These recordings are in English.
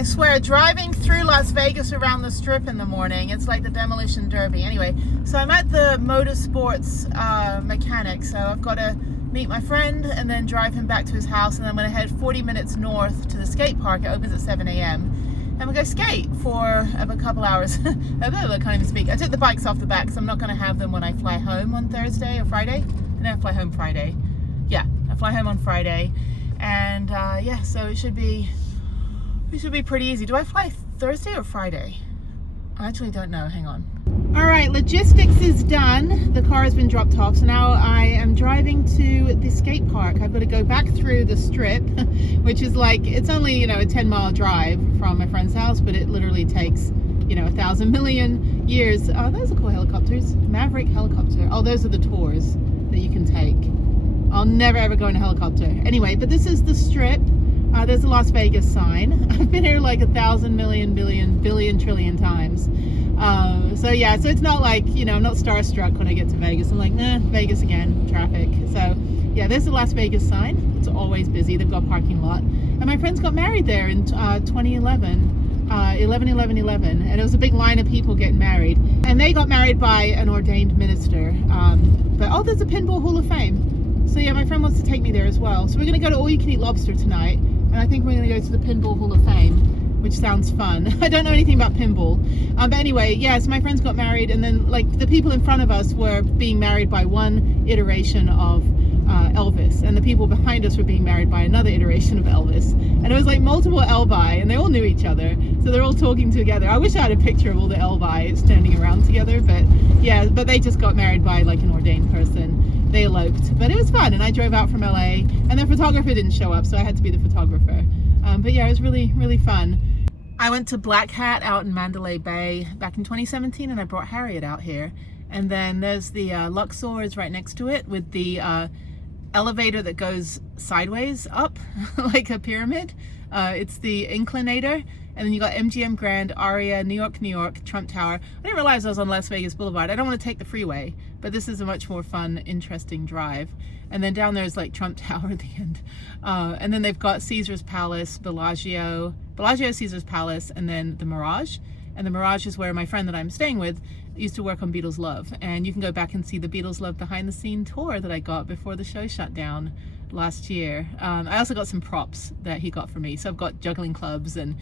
I swear, driving through Las Vegas around the Strip in the morning, it's like the demolition derby. Anyway, so I'm at the motorsports mechanic, so I've got to meet my friend and then drive him back to his house, and then I'm going to head 40 minutes north to the skate park. It opens at 7 a.m. and we'll go skate for a couple hours. I can't even speak. I took the bikes off the back because I'm not going to have them when I fly home on Thursday or Friday. I fly home Friday. Yeah, I fly home on Friday, and yeah, so it should be pretty easy. Do I fly Thursday or Friday? I actually don't know. Hang on. All right, logistics is done. The car has been dropped off, so now I am driving to the skate park. I've got to go back through the Strip, which is like, it's only, you know, a 10-mile drive from my friend's house, but it literally takes, you know, 1,000 million years. Oh, those are cool helicopters. Maverick helicopter. Oh, those are the tours that you can take. I'll never ever go in a helicopter. Anyway, but this is the Strip. There's a Las Vegas sign. I've been here like 1,000 million, billion, trillion times. So yeah, so it's not like, you know, I'm not starstruck when I get to Vegas. I'm like, nah, Vegas again, traffic. So yeah, there's the Las Vegas sign. It's always busy. They've got a parking lot. And my friends got married there in 2011, 11, and it was a big line of people getting married. And they got married by an ordained minister. But oh, there's a Pinball Hall of Fame. So yeah, my friend wants to take me there as well. So we're going to go to All You Can Eat Lobster tonight. And I think we're going to go to the Pinball Hall of Fame, which sounds fun. I don't know anything about pinball. But anyway, yeah, so my friends got married, and then like the people in front of us were being married by one iteration of Elvis, and the people behind us were being married by another iteration of Elvis. And it was like multiple Elvi, and they all knew each other. So they're all talking together. I wish I had a picture of all the Elvi standing around together, but yeah, but they just got married by like an ordained person. They eloped, but it was fun. And I drove out from LA, and the photographer didn't show up, so I had to be the photographer. But yeah, it was really, really fun. I went to Black Hat out in Mandalay Bay back in 2017, and I brought Harriet out here. And then there's the Luxor is right next to it with the elevator that goes sideways up like a pyramid. It's the Inclinator. And then you got MGM Grand, Aria, New York, Trump Tower. I didn't realize I was on Las Vegas Boulevard. I don't want to take the freeway, but this is a much more fun, interesting drive. And then down there is like Trump Tower at the end. And then they've got Caesar's Palace, Bellagio, Caesar's Palace, and then the Mirage. And the Mirage is where my friend that I'm staying with used to work on Beatles Love. And you can go back and see the Beatles Love behind the scene tour that I got before the show shut down last year. I also got some props that he got for me. So I've got juggling clubs and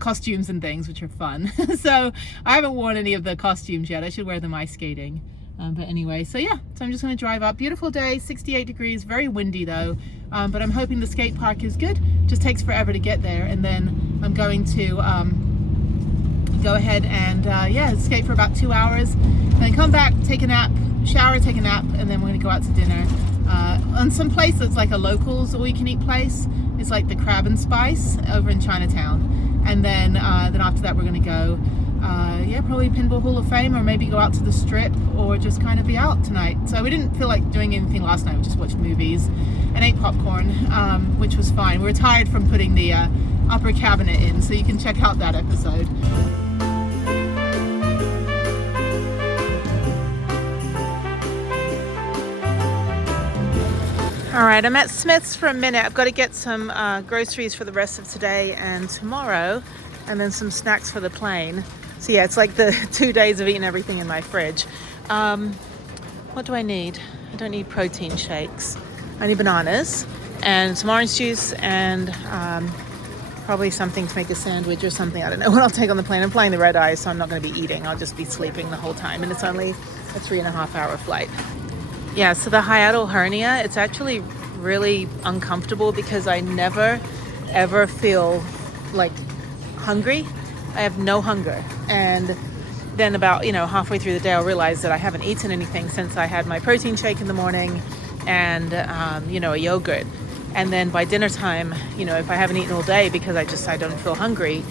costumes and things, which are fun. So I haven't worn any of the costumes yet. I should wear them ice skating. But anyway, so yeah, so I'm just going to drive up. Beautiful day, 68 degrees, very windy though. But I'm hoping the skate park is good. Just takes forever to get there. And then I'm going to go ahead and yeah, skate for about 2 hours. And then come back, take a nap, shower, take a nap, and then we're going to go out to dinner. On some place that's like a locals all you can eat place. It's like the Crab and Spice over in Chinatown. And then after that we're going to go, yeah, probably Pinball Hall of Fame, or maybe go out to the Strip, or just kind of be out tonight. So we didn't feel like doing anything last night. We just watched movies and ate popcorn, which was fine. We were tired from putting the upper cabinet in, so you can check out that episode. All right, I'm at Smith's for a minute. I've got to get some groceries for the rest of today and tomorrow, and then some snacks for the plane. So yeah, it's like the 2 days of eating everything in my fridge. What do I need? I don't need protein shakes. I need bananas and some orange juice and probably something to make a sandwich or something. I don't know what I'll take on the plane. I'm flying the red eye, so I'm not going to be eating. I'll just be sleeping the whole time, and it's only a 3.5-hour flight. Yeah, so the hiatal hernia, it's actually really uncomfortable because I never, ever feel like hungry. I have no hunger. And then about, halfway through the day, I'll realize that I haven't eaten anything since I had my protein shake in the morning and, a yogurt. And then by dinner time, if I haven't eaten all day because I don't feel hungry,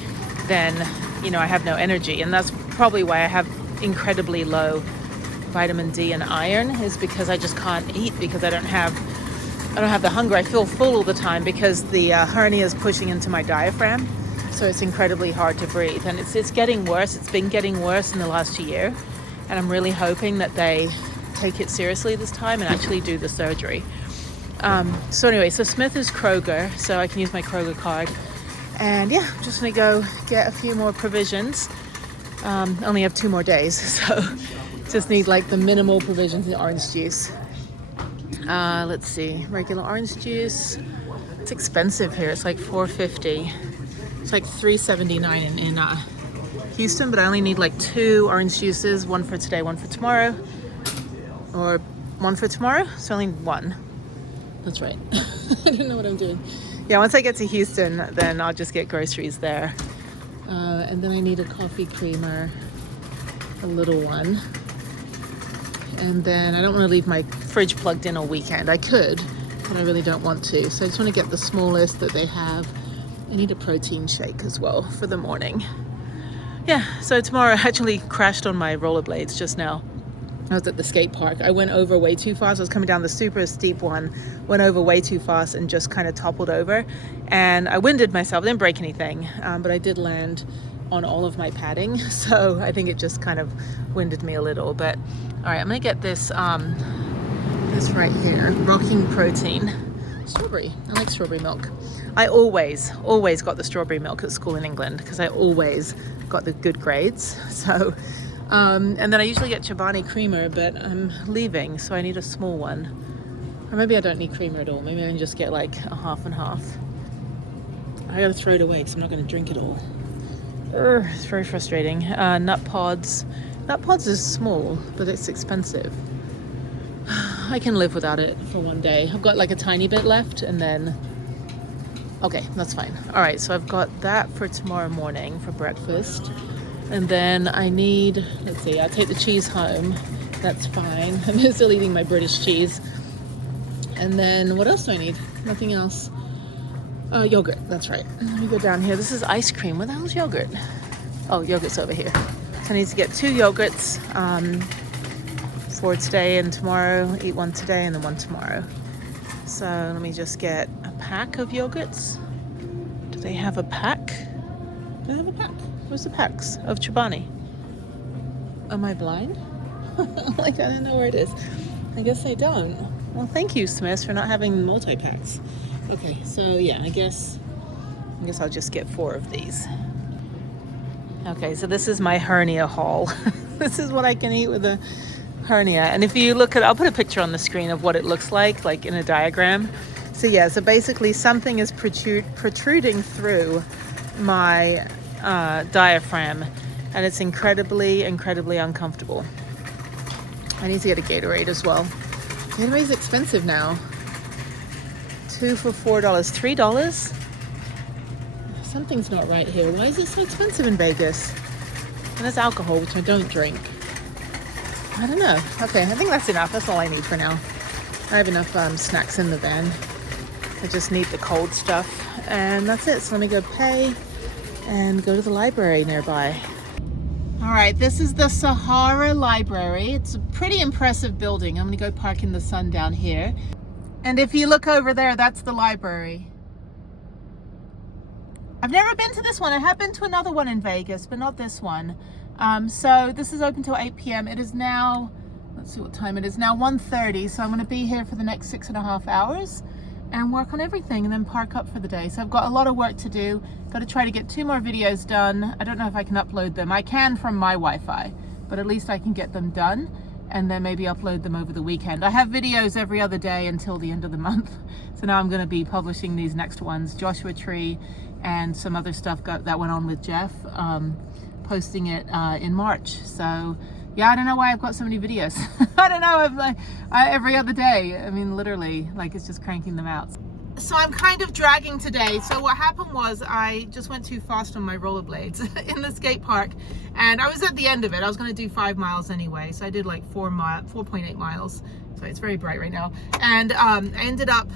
then, I have no energy. And that's probably why I have incredibly low vitamin D and iron, is because I just can't eat because I don't have the hunger. I feel full all the time because the hernia is pushing into my diaphragm, so it's incredibly hard to breathe, and it's getting worse. It's been getting worse in the last year, and I'm really hoping that they take it seriously this time and actually do the surgery. So anyway, so Smith is Kroger, so I can use my Kroger card. And yeah, I'm just gonna go get a few more provisions. Only have 2 more days, so just need like the minimal provisions in orange juice. Let's see, regular orange juice. It's expensive here. It's like $4.50. It's like $3.79 in Houston, but I only need like 2 orange juices, 1 for today, 1 for tomorrow, or 1 for tomorrow. So only 1. That's right. I don't know what I'm doing. Yeah, once I get to Houston, then I'll just get groceries there. And then I need a coffee creamer, a little one. And then I don't want to leave my fridge plugged in all weekend. I could, but I really don't want to. So I just want to get the smallest that they have. I need a protein shake as well for the morning. Yeah, so tomorrow I actually crashed on my rollerblades just now. I was at the skate park. I went over way too fast. I was coming down the super steep one, went over way too fast and just kind of toppled over. And I winded myself, didn't break anything, but I did land on all of my padding. So I think it just kind of winded me a little. But all right, I'm gonna get this, this right here, Rocking Protein. Strawberry, I like strawberry milk. I always got the strawberry milk at school in England because I always got the good grades. So, and then I usually get Chobani creamer, but I'm leaving, so I need a small one. Or maybe I don't need creamer at all. Maybe I can just get like a half and half. I gotta throw it away because I'm not gonna drink it all. It's very frustrating. Nut pods. Nut pods is small, but it's expensive. I can live without it for one day. I've got like a tiny bit left and then, okay, that's fine. All right, so I've got that for tomorrow morning for breakfast. And then I need, let's see, I'll take the cheese home. That's fine. I'm still eating my British cheese. And then what else do I need? Nothing else. Yogurt, that's right. Let me go down here. This is ice cream. Where the hell's yogurt? Oh, yogurt's over here. So I need to get 2 yogurts for today and tomorrow. Eat 1 today and then 1 tomorrow. So let me just get a pack of yogurts. Do they have a pack? Do they have a pack? Where's the packs of Chobani? Am I blind? Like, I don't know where it is. I guess I don't. Well, thank you, Smiths, for not having multi-packs. Okay, so yeah, I guess I'll just get 4 of these. Okay, so this is my hernia haul. This is what I can eat with a hernia. And if you look at, I'll put a picture on the screen of what it looks like in a diagram. So yeah, so basically something is protruding through my diaphragm, and it's incredibly uncomfortable. I need to get a Gatorade as well. Gatorade's expensive now. 2 for $4, $3. Something's not right here. Why is it so expensive in Vegas? And there's alcohol, which I don't drink. I don't know. Okay, I think that's enough. That's all I need for now. I have enough snacks in the van. I just need the cold stuff, and that's it. So let me go pay and go to the library nearby. All right, this is the Sahara Library. It's a pretty impressive building. I'm gonna go park in the sun down here. And if you look over there, that's the library. I've never been to this one. I have been to another one in Vegas, but not this one. So this is open till 8 p.m. It is now, let's see what time it is now, 1:30. So I'm gonna be here for the next 6.5 hours and work on everything and then park up for the day. So I've got a lot of work to do. Got to try to get 2 more videos done. I don't know if I can upload them. I can from my Wi-Fi, but at least I can get them done and then maybe upload them over the weekend. I have videos every other day until the end of the month. So now I'm going to be publishing these next ones, Joshua Tree and some other stuff that went on with Jeff, posting it in March. So yeah, I don't know why I've got so many videos. I don't know, I've like every other day. I mean, literally, like it's just cranking them out. So I'm kind of dragging today. So what happened was I just went too fast on my rollerblades in the skate park, and I was at the end of it. I was going to do 5 miles anyway, so I did like 4.8 miles. So it's very bright right now, and I ended up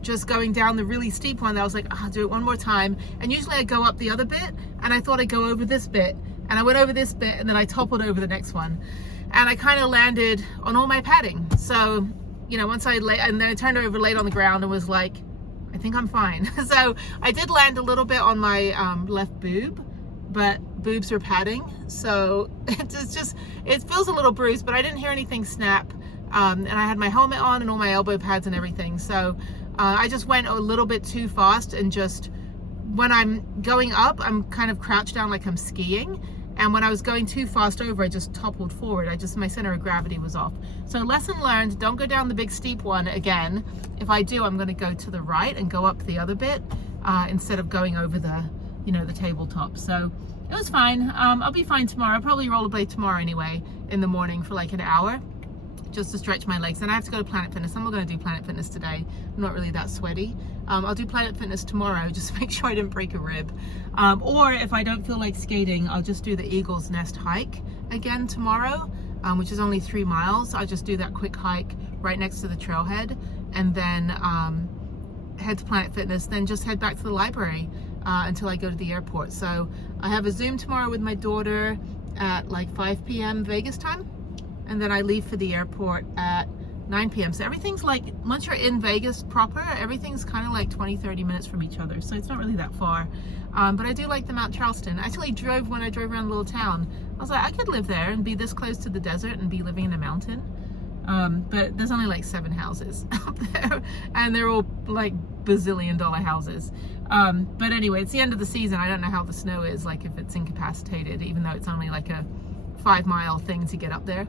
just going down the really steep one. I was like, I'll do it one more time. And usually I go up the other bit, and I thought I'd go over this bit, and I went over this bit, and then I toppled over the next one, and I kind of landed on all my padding. So, you know, once and then I turned over, laid on the ground, and was like, I think I'm fine. So I did land a little bit on my left boob, but boobs are padding, so it feels a little bruised, but I didn't hear anything snap, and I had my helmet on and all my elbow pads and everything. So I just went a little bit too fast and just when I'm going up, I'm kind of crouched down like I'm skiing. And when I was going too fast over, I just toppled forward. My center of gravity was off. So lesson learned, don't go down the big steep one again. If I do, I'm gonna go to the right and go up the other bit instead of going over the, the tabletop. So it was fine. I'll be fine tomorrow. I'll probably rollerblade tomorrow anyway in the morning for like an hour just to stretch my legs. And I have to go to Planet Fitness. I'm not gonna do Planet Fitness today. I'm not really that sweaty. I'll do Planet Fitness tomorrow just to make sure I didn't break a rib. Or if I don't feel like skating, I'll just do the Eagle's Nest hike again tomorrow, which is only 3 miles. I'll just do that quick hike right next to the trailhead and then head to Planet Fitness, then just head back to the library until I go to the airport. So I have a Zoom tomorrow with my daughter at like 5 p.m. Vegas time, and then I leave for the airport at 9 p.m. So everything's like, once you're in Vegas proper, everything's kind of like 20-30 minutes from each other. So it's not really that far. But I do like the Mount Charleston. I actually when I drove around the little town, I was like, I could live there and be this close to the desert and be living in a mountain. But there's only like 7 houses up there and they're all like bazillion-dollar houses. But anyway, it's the end of the season. I don't know how the snow is, like if it's incapacitated, even though it's only like a 5-mile thing to get up there.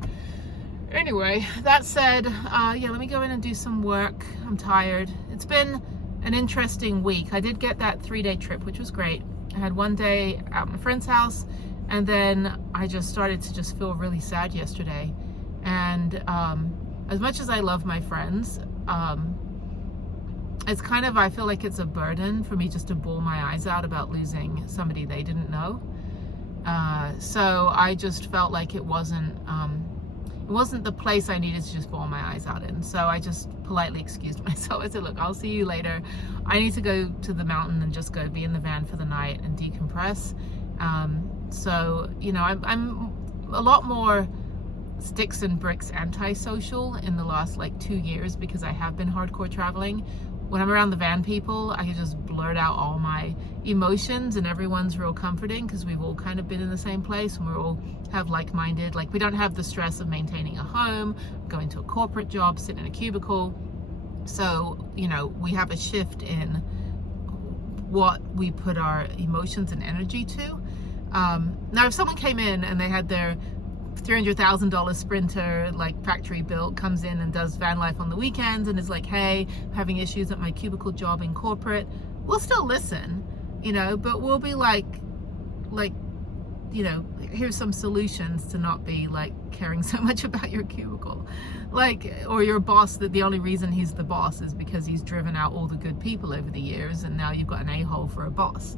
Anyway, that said, yeah, let me go in and do some work. I'm tired. It's been an interesting week. I did get that 3-day trip, which was great. I had 1 day at my friend's house, and then I just started to just feel really sad yesterday. And as much as I love my friends, it's kind of, I feel like it's a burden for me just to bawl my eyes out about losing somebody they didn't know. So I just felt like it wasn't the place I needed to just bawl my eyes out in. So I just politely excused myself. I said, look, I'll see you later. I need to go to the mountain and just go be in the van for the night and decompress. So, I'm a lot more sticks and bricks antisocial in the last like 2 years because I have been hardcore traveling. When I'm around the van people, I can just blurt out all my emotions and everyone's real comforting because we've all kind of been in the same place and we're all have like-minded, like we don't have the stress of maintaining a home, going to a corporate job, sitting in a cubicle. So, we have a shift in what we put our emotions and energy to. Now, if someone came in and they had their $300,000 Sprinter, like factory built, comes in and does van life on the weekends and is like, hey, I'm having issues at my cubicle job in corporate, we'll still listen, but we'll be like, here's some solutions to not be like caring so much about your cubicle, or your boss, that the only reason he's the boss is because he's driven out all the good people over the years and now you've got an a-hole for a boss,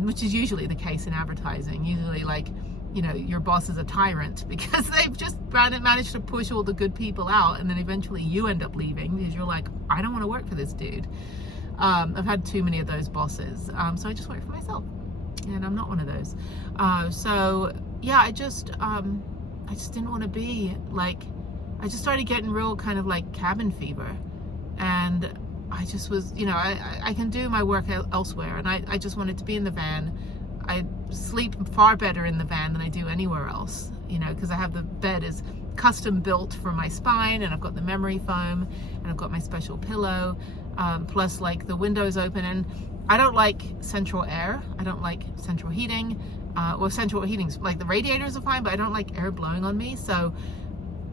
which is usually the case in advertising. Usually your boss is a tyrant because they've just managed to push all the good people out, and then eventually you end up leaving because you're like, I don't want to work for this dude. I've had too many of those bosses, so I just work for myself, and I'm not one of those. So yeah, I just didn't want to be like, I just started getting real kind of like cabin fever, and I just was, I can do my work elsewhere, and I just wanted to be in the van. I sleep far better in the van than I do anywhere else, because I have the bed is custom built for my spine, and I've got the memory foam, and I've got my special pillow, plus like the windows open, and I don't like central air. I don't like central heating. Central heating's like, the radiators are fine, but I don't like air blowing on me. So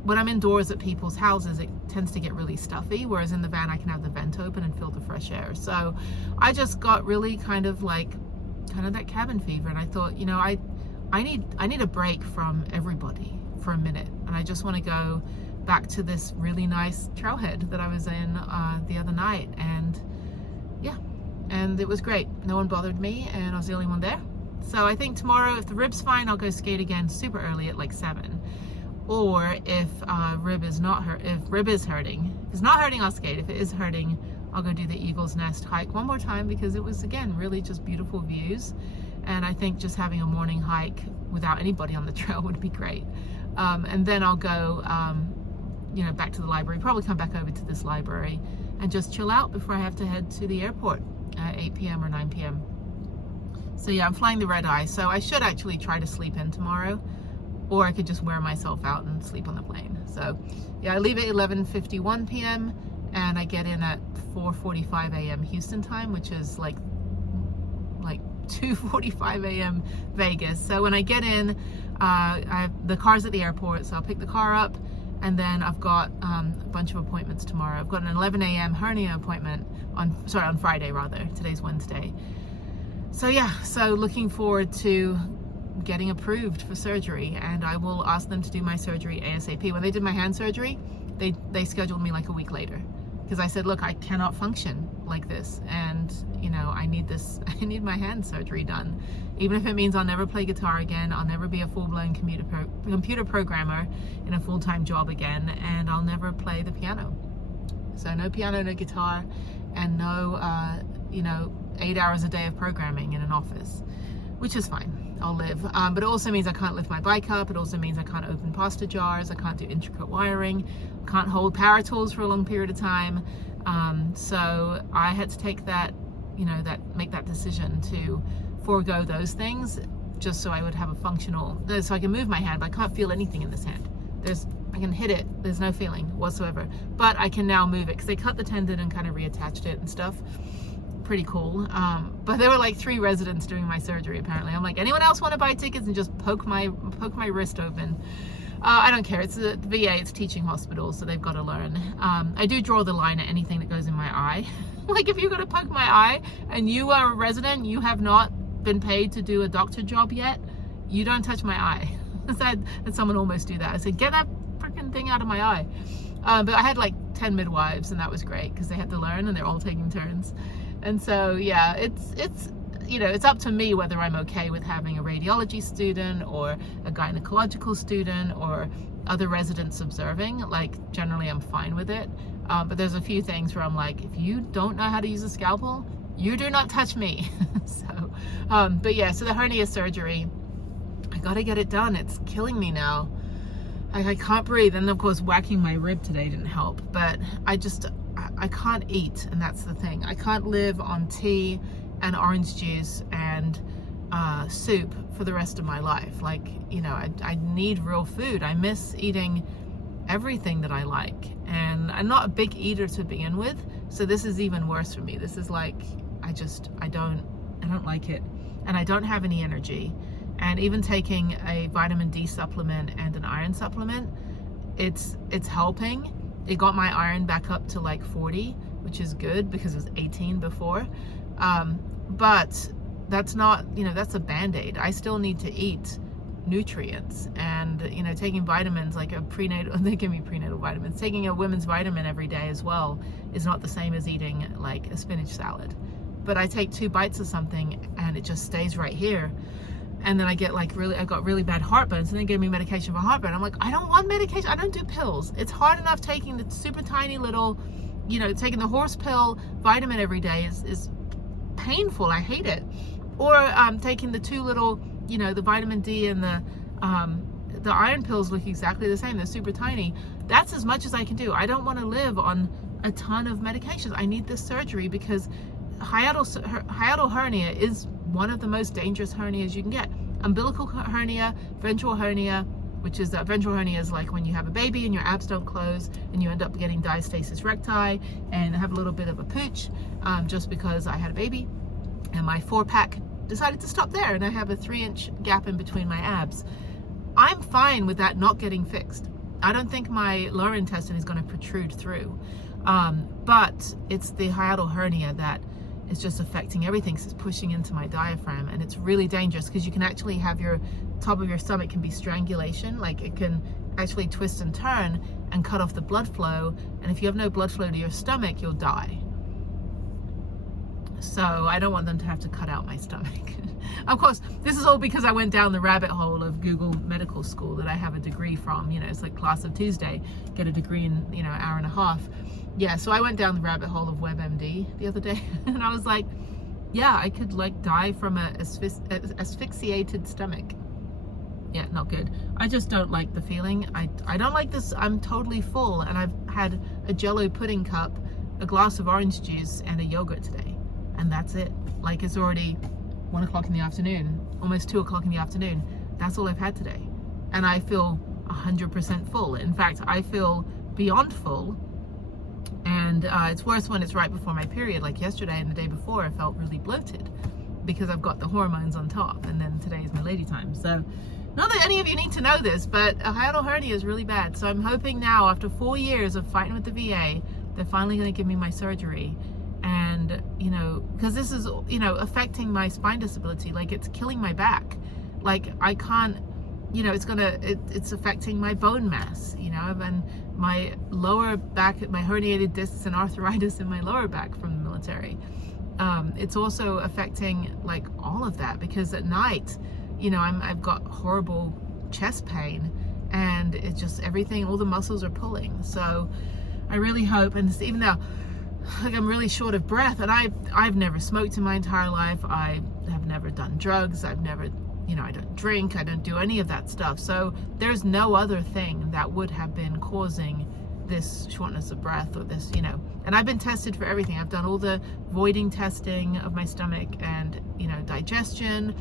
when I'm indoors at people's houses, it tends to get really stuffy, whereas in the van I can have the vent open and feel the fresh air. So I just got really kind of that cabin fever, and I thought, I need a break from everybody for a minute, and I just want to go back to this really nice trailhead that I was in the other night, and yeah, and it was great. No one bothered me, and I was the only one there. So I think tomorrow, if the rib's fine, I'll go skate again super early at like 7. Or if rib is hurting, if it's not hurting, I'll skate. If it is hurting, I'll go do the Eagle's Nest hike one more time, because it was, again, really just beautiful views. And I think just having a morning hike without anybody on the trail would be great. And then I'll go, back to the library, probably come back over to this library and just chill out before I have to head to the airport at 8 p.m. or 9 p.m. So yeah, I'm flying the red eye. So I should actually try to sleep in tomorrow, or I could just wear myself out and sleep on the plane. So yeah, I leave at 11:51 p.m. and I get in at 4:45 a.m. Houston time, which is like like 2:45 a.m. Vegas. So when I get in, the car's at the airport, so I'll pick the car up, and then I've got a bunch of appointments tomorrow. I've got an 11 a.m. hernia appointment on Friday rather. Today's Wednesday. So yeah, so looking forward to getting approved for surgery, and I will ask them to do my surgery ASAP. When they did my hand surgery, they scheduled me like a week later, because I said, look, I cannot function like this, and you know, I need my hand surgery done. Even if it means I'll never play guitar again, I'll never be a full-blown computer programmer in a full-time job again, and I'll never play the piano. So no piano, no guitar, and no 8 hours a day of programming in an office, which is fine. I'll live. But it also means I can't lift my bike up. It also means I can't open pasta jars. I can't do intricate wiring. Can't hold power tools for a long period of time. So I had to take make that decision to forego those things, just so I would have a functional, so I can move my hand, but I can't feel anything in this hand. I can hit it, there's no feeling whatsoever, but I can now move it because they cut the tendon and kind of reattached it and stuff. Pretty cool. But there were like 3 residents doing my surgery apparently. I'm like, anyone else want to buy tickets and just poke my wrist open? I don't care. It's the VA, it's teaching hospital, so they've got to learn. I do draw the line at anything that goes in my eye. Like if you're going to poke my eye and you are a resident, you have not been paid to do a doctor job yet, you don't touch my eye. I had someone almost do that. I said, get that freaking thing out of my eye. But I had like 10 midwives, and that was great because they had to learn, and they're all taking turns. And so yeah, it's up to me whether I'm okay with having a radiology student or a gynecological student or other residents observing. Like generally I'm fine with it, but there's a few things where I'm like, if you don't know how to use a scalpel, you do not touch me. So but yeah, so the hernia surgery, I gotta get it done. It's killing me now. I can't breathe, and of course whacking my rib today didn't help, but I can't eat, and that's the thing. I can't live on tea and orange juice and soup for the rest of my life. Like, you know, I need real food. I miss eating everything that I like, and I'm not a big eater to begin with, so this is even worse for me. This is like, I don't like it, and I don't have any energy. And even taking a vitamin D supplement and an iron supplement, it's helping. It got my iron back up to like 40, which is good because it was 18 before. But that's not, that's a band-aid. I still need to eat nutrients, and taking vitamins like a prenatal, they give me prenatal vitamins. Taking a women's vitamin every day as well is not the same as eating like a spinach salad. But I take 2 bites of something and it just stays right here. And then I get I got really bad heartburn, so they gave me medication for heartburn. I'm like, I don't want medication. I don't do pills. It's hard enough taking the super tiny little, taking the horse pill vitamin every day is painful. I hate it. Or taking the 2 little, the vitamin D and the iron pills look exactly the same. They're super tiny. That's as much as I can do. I don't want to live on a ton of medications. I need this surgery because hiatal hernia is one of the most dangerous hernias you can get. Umbilical hernia, ventral hernia, which is ventral hernia is like when you have a baby and your abs don't close and you end up getting diastasis recti and have a little bit of a pooch, just because I had a baby and my 4-pack decided to stop there and I have a 3-inch gap in between my abs. I'm fine with that not getting fixed. I don't think my lower intestine is going to protrude through, but it's the hiatal hernia that is just affecting everything. So it's pushing into my diaphragm, and it's really dangerous because you can actually have your top of your stomach can be strangulation, like it can actually twist and turn and cut off the blood flow, and if you have no blood flow to your stomach, you'll die. So I don't want them to have to cut out my stomach. Of course, this is all because I went down the rabbit hole of Google Medical School that I have a degree from. It's like class of Tuesday, get a degree in an hour and a half. Yeah, so I went down the rabbit hole of WebMD the other day, and I was like, yeah, I could die from a asphyxiated stomach. Yeah, not good. I just don't like the feeling. I don't like this. I'm totally full, and I've had a Jell-O pudding cup, a glass of orange juice, and a yogurt today, and that's it. Like, it's already 1 o'clock in the afternoon, almost 2 o'clock in the afternoon. That's all I've had today, and I feel 100% full. In fact, I feel beyond full. And it's worse when it's right before my period. Like yesterday and the day before, I felt really bloated because I've got the hormones on top, and then today is my lady time. So not that any of you need to know this, but a hiatal hernia is really bad. So I'm hoping now, after 4 years of fighting with the VA, they're finally going to give me my surgery. And, you know, because this is, you know, affecting my spine disability. Like, it's killing my back. Like, I can't, you know, it's affecting my bone mass, you know, and my lower back, my herniated discs and arthritis in my lower back from the military. It's also affecting like all of that, because at night, you know, I've got horrible chest pain, and it's just everything, all the muscles are pulling. So I really hope, and even though like I'm really short of breath, and I've never smoked in my entire life, I have never done drugs, I've never, you know, I don't drink, I don't do any of that stuff. So there's no other thing that would have been causing this shortness of breath, or this, you know, and I've been tested for everything. I've done all the voiding testing of my stomach and, you know, digestion,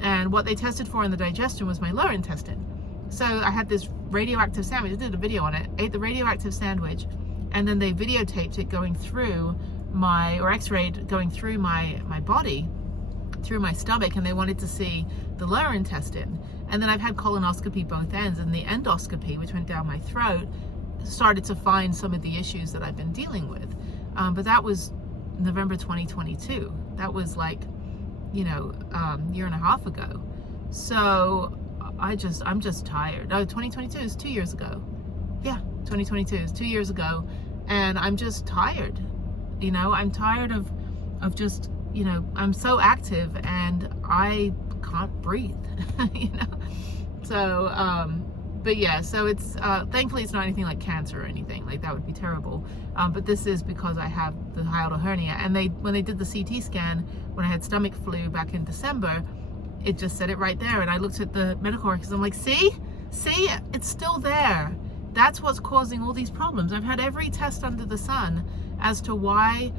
and what they tested for in the digestion was my lower intestine. So I had this radioactive sandwich, I did a video on it, ate the radioactive sandwich, and then they videotaped it going through my, or x-rayed going through my body, through my stomach, and they wanted to see the lower intestine. And then I've had colonoscopy both ends, and the endoscopy, which went down my throat, started to find some of the issues that I've been dealing with. But that was November 2022. That was like, you know, year and a half ago. So I'm just tired. Oh, 2022 is 2 years ago. Yeah, 2022 is 2 years ago. And I'm just tired. You know, I'm tired of just, you know, I'm so active and I can't breathe, you know? So, but yeah, so it's, thankfully it's not anything like cancer or anything, like that would be terrible. But this is because I have the hiatal hernia. And when they did the CT scan, when I had stomach flu back in December, it just said it right there. And I looked at the medical records, I'm like, see, it's still there. That's what's causing all these problems. I've had every test under the sun as to why,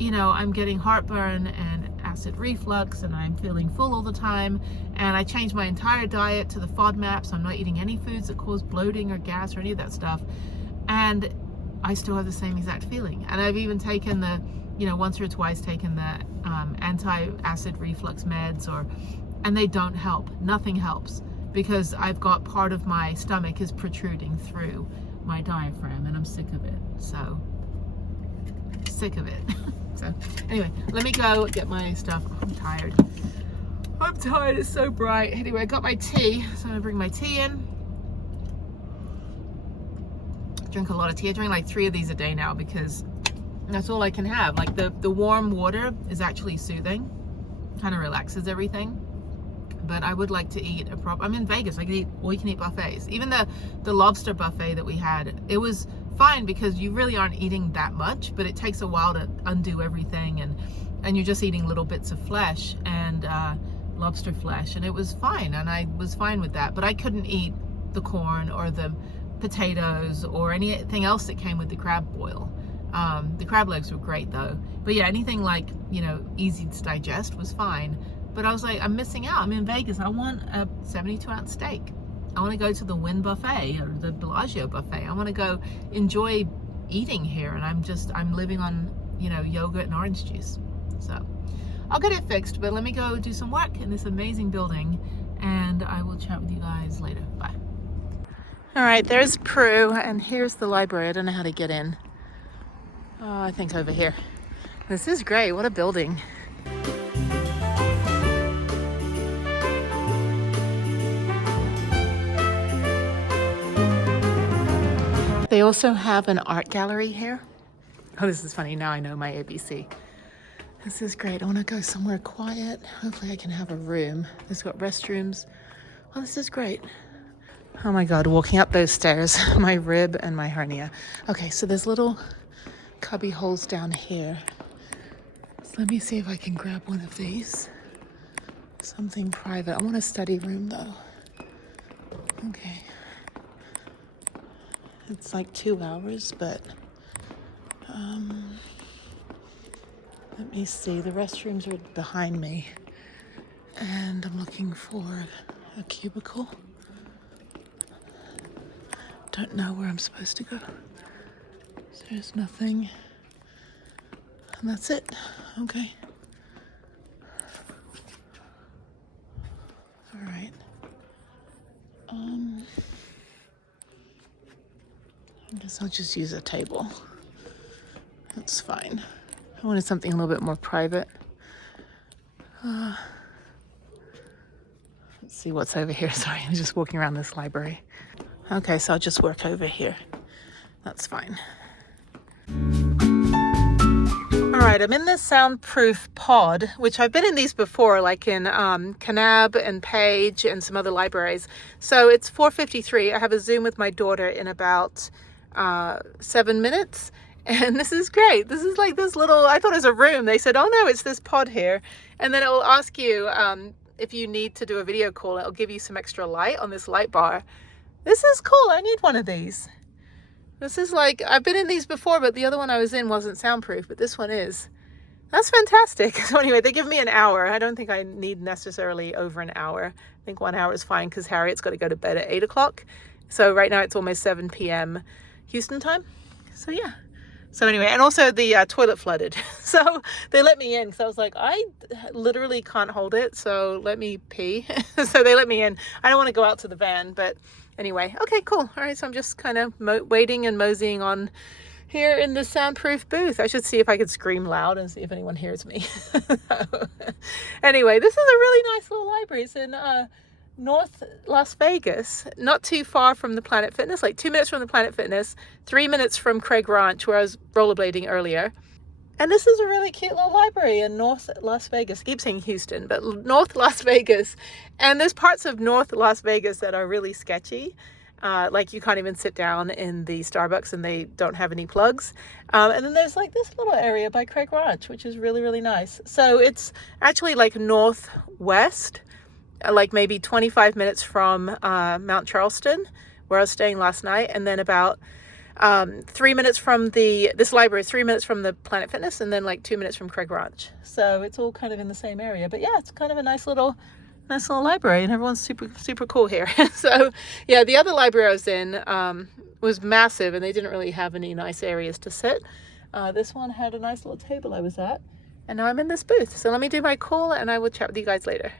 you know, I'm getting heartburn and acid reflux, and I'm feeling full all the time. And I changed my entire diet to the FODMAP, so I'm not eating any foods that cause bloating or gas or any of that stuff. And I still have the same exact feeling. And I've even taken the, you know, once or twice taken the anti-acid reflux meds, and they don't help. Nothing helps, because I've got part of my stomach is protruding through my diaphragm, and I'm sick of it. So, sick of it. So, anyway, let me go get my stuff. I'm tired. It's so bright. Anyway, I got my tea, so I'm gonna bring my tea in. I drink a lot of tea. I drink like 3 of these a day now, because that's all I can have. Like the warm water is actually soothing, kind of relaxes everything. But I would like to eat I'm in Vegas, I can eat all-you-can-eat buffets. Even the lobster buffet that we had, it was fine, because you really aren't eating that much, but it takes a while to undo everything, and you're just eating little bits of flesh and lobster flesh, and it was fine, and I was fine with that. But I couldn't eat the corn or the potatoes or anything else that came with the crab boil. The crab legs were great though. But yeah, anything like, you know, easy to digest was fine. But I was like, I'm missing out. I'm in Vegas. I want a 72-ounce steak. I want to go to the Wynn buffet or the Bellagio buffet. I want to go enjoy eating here, and I'm living on, you know, yogurt and orange juice. So I'll get it fixed, but let me go do some work in this amazing building, and I will chat with you guys later. Bye. All right, there's Prue, and here's the library. I don't know how to get in. Oh, I think over here. This is great. What a building. They also have an art gallery here. Oh, this is funny. Now I know my ABC. This is great. I want to go somewhere quiet. Hopefully I can have a room. It's got restrooms. Oh, this is great. Oh my God, walking up those stairs, my rib and my hernia. Okay, so there's little cubby holes down here. So let me see if I can grab one of these. Something private. I want a study room though. Okay. It's like 2 hours, but let me see. The restrooms are behind me, and I'm looking for a cubicle. Don't know where I'm supposed to go. So there's nothing, and that's it. Okay. guess I'll just use a table. That's fine. I wanted something a little bit more private. Let's see what's over here. Sorry, I'm just walking around this library. Okay, so I'll just work over here. That's fine. All right, I'm in this soundproof pod, which I've been in these before, like in Kanab and Page and some other libraries. So it's 4:53. I have a Zoom with my daughter in about 7 minutes. And this is great. This is like this little, I thought it was a room. They said, oh no, it's this pod here. And then it will ask you if you need to do a video call, it'll give you some extra light on this light bar. This is cool. I need one of these. This is like, I've been in these before, but the other one I was in wasn't soundproof, but this one is. That's fantastic. So anyway, they give me an hour. I don't think I need necessarily over an hour. I think 1 hour is fine because Harriet's got to go to bed at 8 o'clock. So right now it's almost 7 p.m. Houston time. So yeah. So anyway, and also the toilet flooded. So they let me in because I was like, I literally can't hold it. So let me pee. So they let me in. I don't want to go out to the van, but anyway, okay, cool. All right, so I'm just kind of waiting and moseying on here in the soundproof booth. I should see if I could scream loud and see if anyone hears me. Anyway, this is a really nice little library. It's in North Las Vegas, not too far from the Planet Fitness, like 2 minutes from the Planet Fitness, 3 minutes from Craig Ranch, where I was rollerblading earlier. And this is a really cute little library in North Las Vegas. I keep saying Houston, but North Las Vegas. And there's parts of North Las Vegas that are really sketchy. Like you can't even sit down in the Starbucks and they don't have any plugs. And then there's like this little area by Craig Ranch, which is really, really nice. So it's actually like northwest, like maybe 25 minutes from Mount Charleston, where I was staying last night. And then about 3 minutes from this library is 3 minutes from the Planet Fitness, and then like 2 minutes from Craig Ranch. So it's all kind of in the same area. But yeah, it's kind of a nice little library, and everyone's super cool here. So yeah, the other library I was in was massive, and they didn't really have any nice areas to sit. This one had a nice little table I was at, and now I'm in this booth. So let me do my call, and I will chat with you guys later.